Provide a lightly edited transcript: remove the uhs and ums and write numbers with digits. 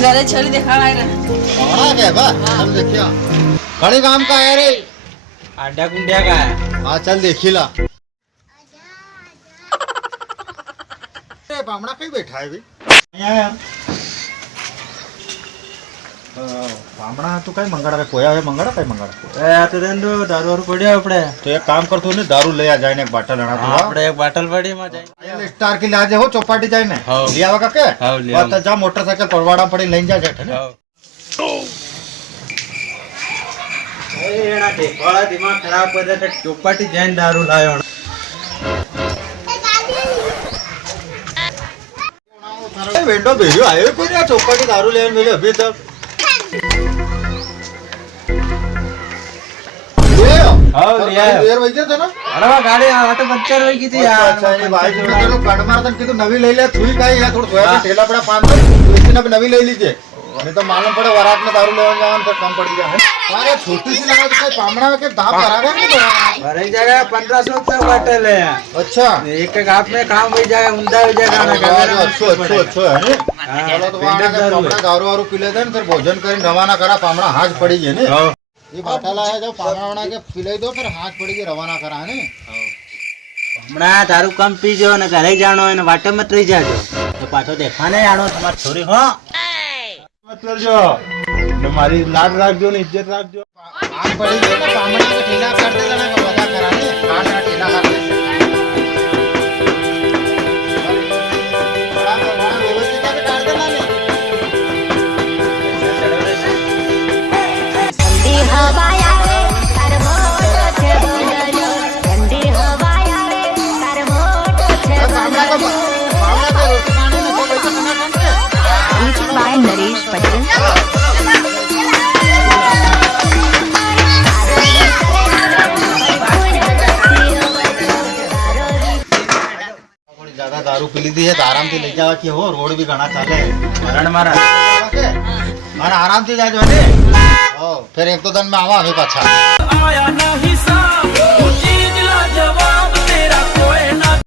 घरे छड़ी दिखाना है ना बड़ा क्या बा हम देखिया बड़े काम का है रे आड्या कुंड्या का है हाँ चल देखी ला अरे बामड़ा कहीं बैठा है भाई बामड़ा तो कहीं मंगड़ा रे पोया है मंगड़ा कहीं मंगड़ा ए तो देन दो दारू और पड़िया अपने तो एक काम कर तू ने दारू ले आ जाए ने एक बाटल लड़ा तू આપણે એક બાટલ પડી માં જાય ये स्टार की लाजे हो चौपाटी जाए ने हाँ। लिया होगा के हाँ, लिया तो जा मोटरसाइकिल परवाड़ा पड़ी ले जा जेठ ने એ એના ઢેકવાળા દિમાગ ખરાબ કરે છે ચોપાટી જઈને દારૂ લાયો विंडो भेजो आयो कोई ना चौपाटी दारू लेने मिले अभी तक हाँ, लिया है। देर वही थे ना અરે વા ગાડી આ વાટે પંચર હોઈ ગઈ હતી अच्छा યાર अच्छा नहीं भाई जो तेरे कट मारतन की तो नवी ले ले तू ही काई है थोड़ा सोया ठेला पड़ा 500 लेकिन अब नवी ले लीजिए नहीं तो मालूम पड़े वरात में दारू लेने जावन तो कम पड़ गया अरे छोटी सी लगा तो पामड़ा में के दाब करा नहीं बड़ा भरी जगह 1500 तक बाटल है अच्छा एक एक हाथ में काम हो जाएगा उंदा हो जाएगा ना कैमरा अच्छा अच्छा अच्छा है चलो तो वहां के पामड़ा दारू वारू पी लेते हैं फिर भोजन करी रवाना करा पामड़ा हाथ पड़ी है ने ये बाटला है जो पामड़ा वना के पिलाई दो फिर हाथ पड़ी के रवाना करा है ने હમણાં દારૂ કમ પીજો ને ઘરે જાણો અને વાટે મત રહી જાજો તો પાછો દેખાને જાણો તમારી છોરી હો મત કરજો તમારી લાડ રાખજો ને ઇજ્જત રાખજો हाथ पड़ी के ना पामड़ा के ठेला करते जाना का मजा करा ने हाथ का ठेला करते बड़ा बड़ा व्यवस्थित से काट देना ने ठंडी हवा आवे तार मोटो छे बुझलो ठंडी हवा आवे तार मोटो छे पामड़ा के रोटी खाने में कोई पैसा कमा सकते Music by Naresh Patel. ज्यादा दारू पी ली है तो आराम से ले जावा कि हो रोड भी घना चाले મરણ મારા मारा आराम से जाजो ने ओ फिर एक तो दिन में आवा हमें पाछा आया नहीं सा